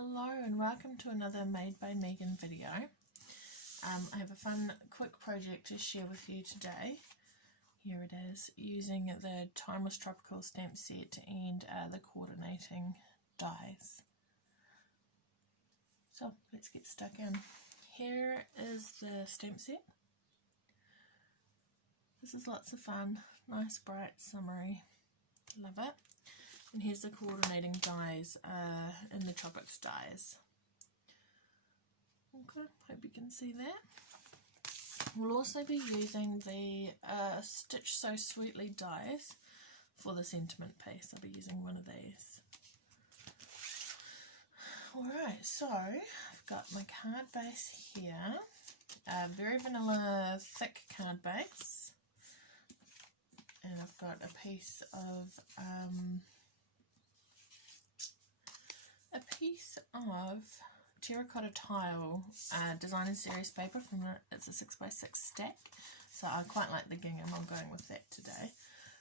Hello and welcome to another Made by Megan video. I have a fun quick project to share with you today. Here it is, using the Timeless Tropical stamp set and the coordinating dies. So let's get stuck in. Here is the stamp set. This is lots of fun, nice bright summery, love it. And here's the coordinating dies in the Tropics dies. Okay, hope you can see that. We'll also be using the Stitch So Sweetly dies for the sentiment piece. I'll be using one of these. Alright, so I've got my card base here. Very vanilla thick card base. And I've got a piece of terracotta tile designer series paper from it's a 6x6 stack, so I quite like the gingham. I'm going with that today.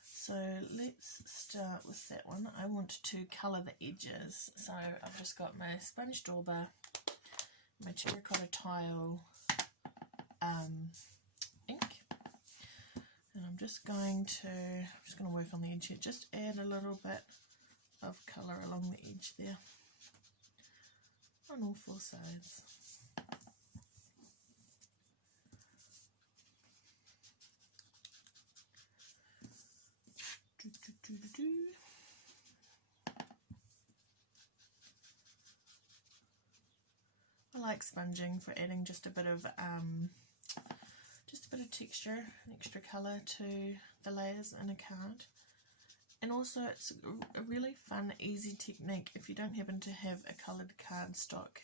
So let's start with that one. I want to colour the edges, so I've just got my sponge dauber, my terracotta tile ink, and I'm just going to work on the edge here. Just add a little bit of colour along the edge there on all four sides. I like sponging for adding just a bit of texture and extra colour to the layers in a card. And also it's a really fun, easy technique if you don't happen to have a coloured cardstock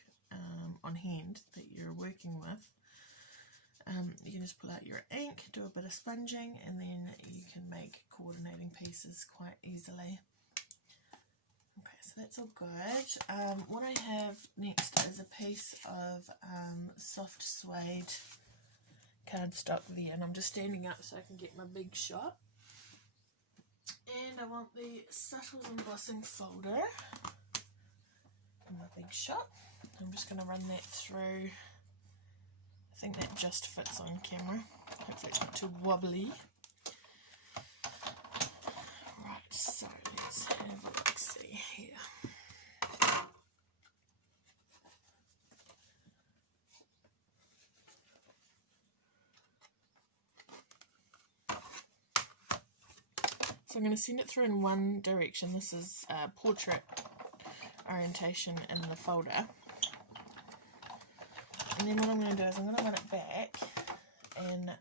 on hand that you're working with. You can just pull out your ink, do a bit of sponging, and then you can make coordinating pieces quite easily. Okay, so that's all good. What I have next is a piece of soft suede cardstock there, and I'm just standing up so I can get my big shot. And I want the Subtles embossing folder and my big shot. I'm just going to run that through. I think that just fits on camera. Hopefully it's not too wobbly. Right, so let's have a look-see here. So I'm going to send it through in one direction. This is portrait orientation in the folder. And then what I'm going to do is I'm going to run it back in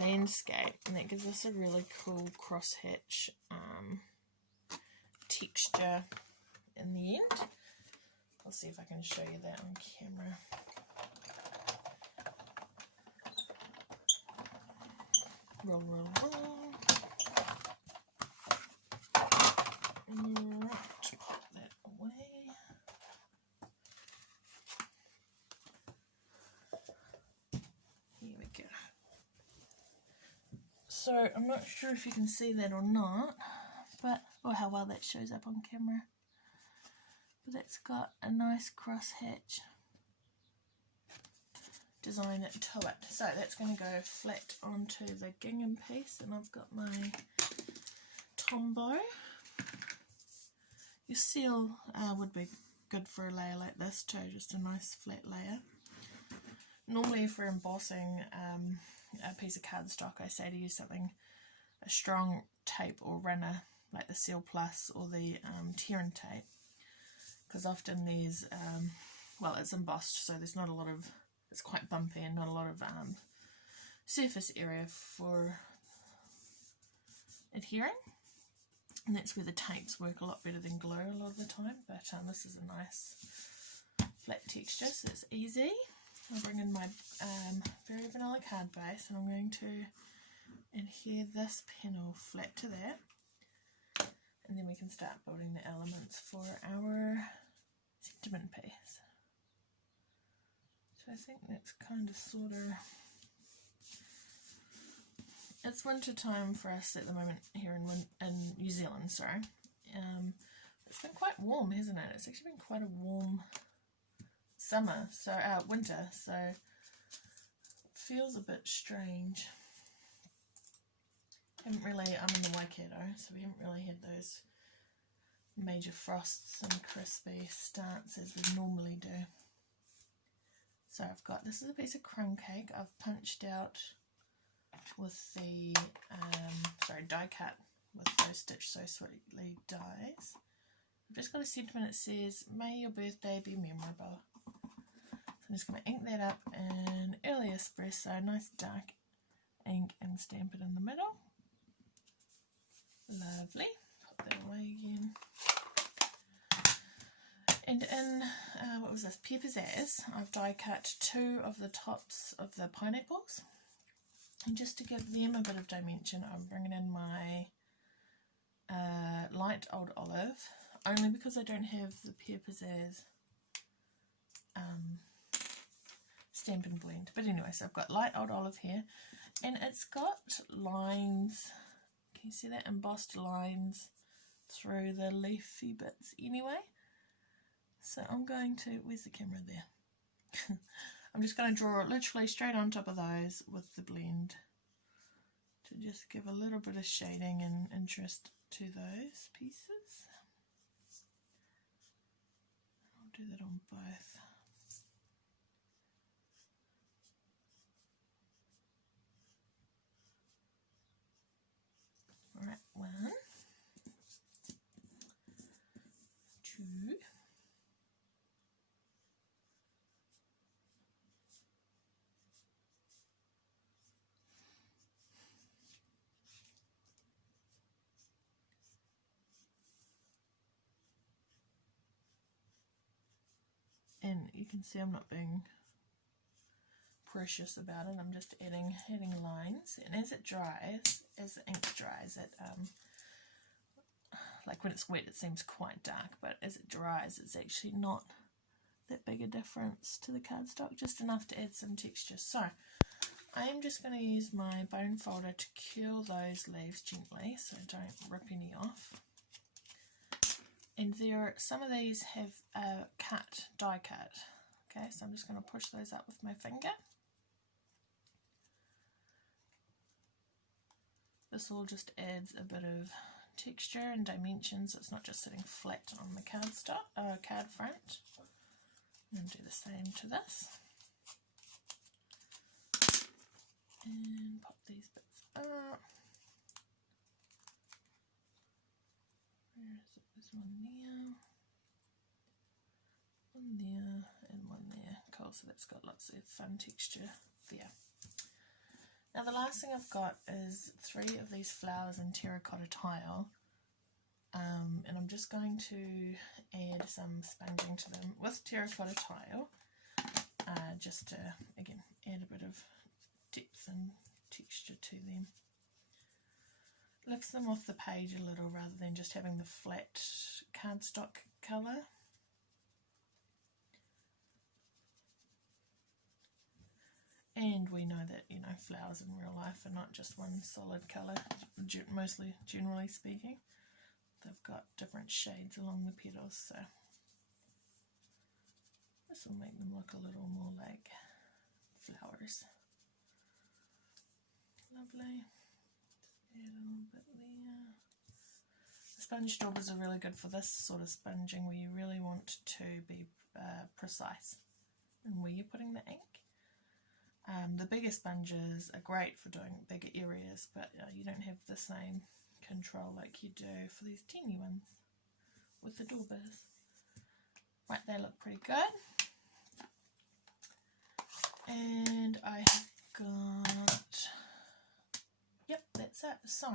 landscape, and that gives us a really cool crosshatch texture in the end. I'll see if I can show you that on camera. Roll, roll, roll. Right, pop that away. Here we go. So I'm not sure if you can see that or not, but or how well that shows up on camera. But that's got a nice crosshatch design to it. So that's going to go flat onto the gingham piece, and I've got my Tombow. Your seal would be good for a layer like this too, just a nice flat layer. Normally for embossing a piece of cardstock, I say to use a strong tape or runner like the Seal Plus or the Terran tape, because often there's, well, it's embossed, so there's not a lot of, it's quite bumpy and not a lot of surface area for adhering. And that's where the tapes work a lot better than glue a lot of the time, but this is a nice flat texture, so it's easy. I'll bring in my very vanilla card base, and I'm going to adhere this panel flat to that, and then we can start building the elements for our sentiment piece. So I think that's kind of sort of, it's winter time for us at the moment here in New Zealand, sorry. it's been quite warm, hasn't it? It's actually been quite a warm summer, so winter, so it feels a bit strange. I'm in the Waikato, so we haven't really had those major frosts and crispy starts as we normally do. So I've got, this is a piece of crumb cake I've punched out with the, die cut with those Stitch So Sweetly dies. I've just got a sentiment that says, "May your birthday be memorable." So I'm just going to ink that up in early espresso, nice dark ink, and stamp it in the middle. Lovely. Put that away again. And in, what was this, Pepper Zazz, I've die cut 2 of the tops of the pineapples. And just to give them a bit of dimension, I'm bringing in my light old olive, only because I don't have the Pepper Zazz stamp and blend. But anyway, so I've got light old olive here, and it's got lines. Can you see that? Embossed lines through the leafy bits anyway. So I'm going to, where's the camera there? I'm just going to draw it literally straight on top of those with the blend to just give a little bit of shading and interest to those pieces. I'll do that on both. Alright, 1, 2. And you can see I'm not being precious about it. I'm just adding lines, and as it dries, as the ink dries, it like when it's wet it seems quite dark, but as it dries it's actually not that big a difference to the cardstock, just enough to add some texture. So I am just going to use my bone folder to curl those leaves gently so I don't rip any off. And some of these have die cut. Okay, so I'm just going to push those up with my finger. This all just adds a bit of texture and dimension, so it's not just sitting flat on the card front. I'm going to do the same to this. And pop these bits up. Where is it? There's one there, and one there. Cool, so that's got lots of fun texture there. Now the last thing I've got is 3 of these flowers in terracotta tile, and I'm just going to add some sponging to them with terracotta tile, just to, again, add a bit of depth and texture to them. Lifts them off the page a little rather than just having the flat cardstock colour. And we know that, you know, flowers in real life are not just one solid colour, mostly, generally speaking. They've got different shades along the petals, so this will make them look a little more like flowers. Lovely. Just add a little bit there. The sponge daubers are really good for this sort of sponging where you really want to be precise in where you're putting the ink. The bigger sponges are great for doing bigger areas, but you don't have the same control like you do for these teeny ones with the daubers. Right, they look pretty good. And I have got, yep, that's it. So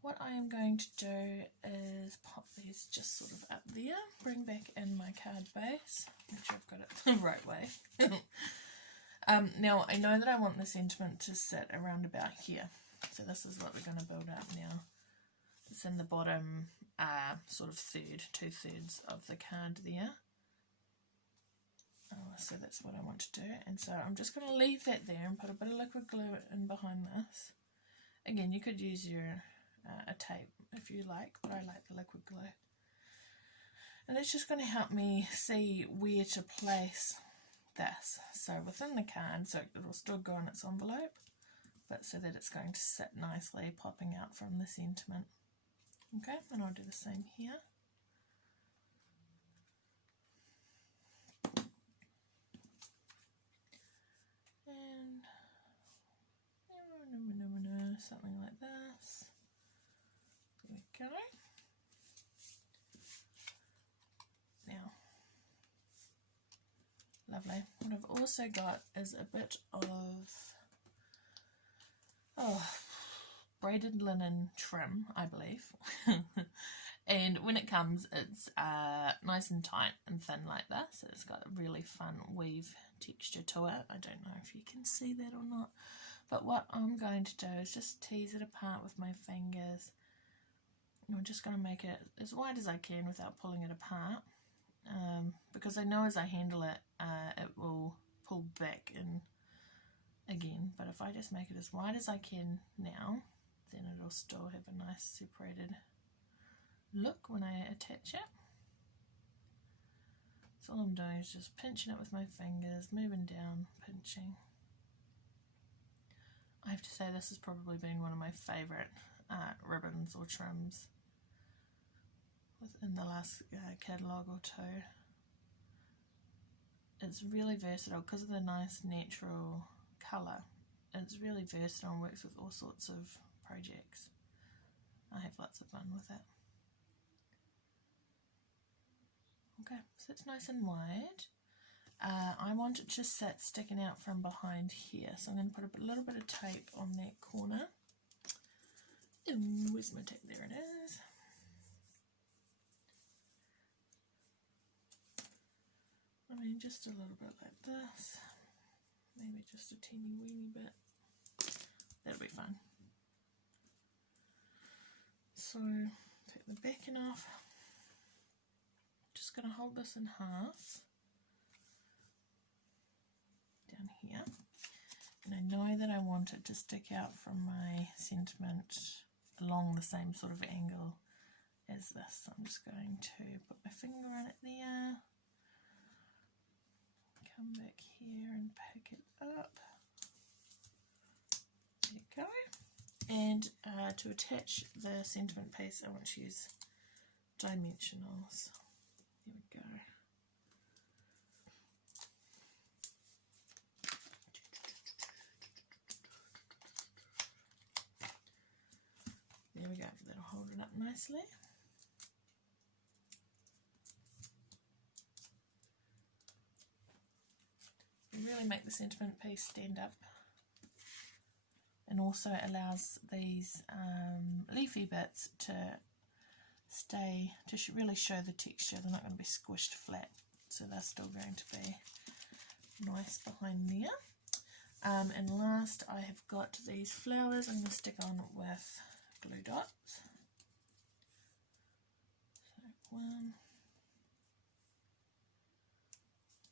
what I am going to do is pop these just sort of up there, bring back in my card base, make sure I've got it the right way. Now I know that I want the sentiment to sit around about here, so this is what we're going to build up now. It's in the bottom sort of 2/3 of the card there. So that's what I want to do, and so I'm just going to leave that there and put a bit of liquid glue in behind this. Again, you could use your a tape if you like, but I like the liquid glue. And it's just going to help me see where to place this. So within the card, so it'll still go in its envelope, but so that it's going to sit nicely popping out from the sentiment. Okay, and I'll do the same here. And something like this. There we go. Now, lovely. What I've also got is a bit of braided linen trim, I believe. And when it comes, it's nice and tight and thin like this. It's got a really fun weave texture to it. I don't know if you can see that or not. But what I'm going to do is just tease it apart with my fingers. And I'm just going to make it as wide as I can without pulling it apart. Because I know as I handle it, it will pull back in again. But if I just make it as wide as I can now, then it'll still have a nice separated look when I attach it. So all I'm doing is just pinching it with my fingers, moving down, pinching. I have to say this has probably been one of my favourite ribbons or trims within the last catalogue or two. It's really versatile because of the nice natural colour. It's really versatile and works with all sorts of projects. I have lots of fun with it. Okay, so it's nice and wide. I want it to sit sticking out from behind here, so I'm going to put a little bit of tape on that corner. Where's my tape? There it is. I mean, just a little bit like this. Maybe just a teeny weeny bit. That'll be fine. So, take the backing off. Just going to hold this in half. Down here, and I know that I want it to stick out from my sentiment along the same sort of angle as this. So I'm just going to put my finger on it there, come back here and pick it up. There you go. And to attach the sentiment piece, I want to use dimensionals. There we go. There we go, that'll hold it up nicely. You really make the sentiment piece stand up, and also allows these leafy bits to stay, to really show the texture. They're not going to be squished flat, so they're still going to be nice behind there. And last, I have got these flowers I'm going to stick on with glue dots. So 1,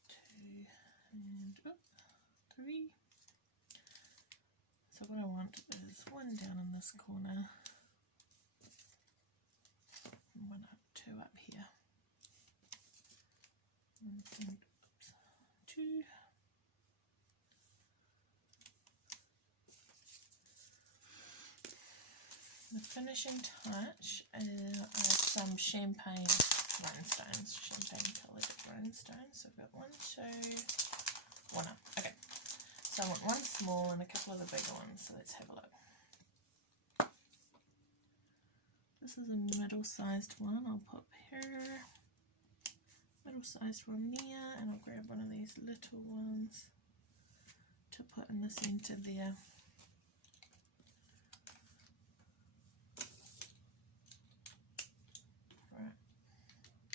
2, and 3. So what I want is one down in this corner, and 2 up here, and 2. The finishing touch, I have some champagne rhinestones, champagne coloured rhinestones. So I've got 1, 2, 1 up. Okay, so I want one small and a couple of the bigger ones, so let's have a look. This is a middle-sized one. I'll pop here, middle-sized one there, and I'll grab one of these little ones to put in the centre there.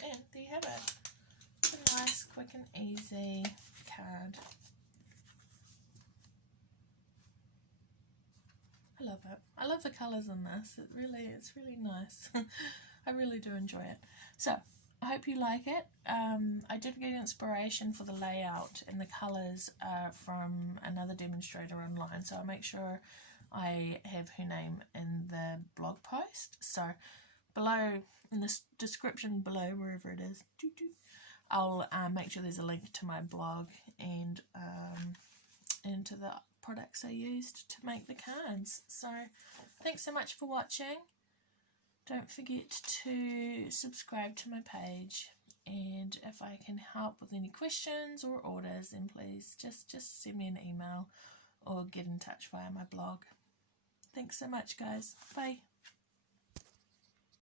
And there you have it. It's a nice, quick and easy card. I love it. I love the colours in this. It's really nice. I really do enjoy it. So, I hope you like it. I did get inspiration for the layout and the colours from another demonstrator online, so I'll make sure I have her name in the blog post. So, below, in the description below, wherever it is, I'll make sure there's a link to my blog and to the products I used to make the cards. So thanks so much for watching. Don't forget to subscribe to my page, and if I can help with any questions or orders, then please just send me an email or get in touch via my blog. Thanks so much, guys. Bye.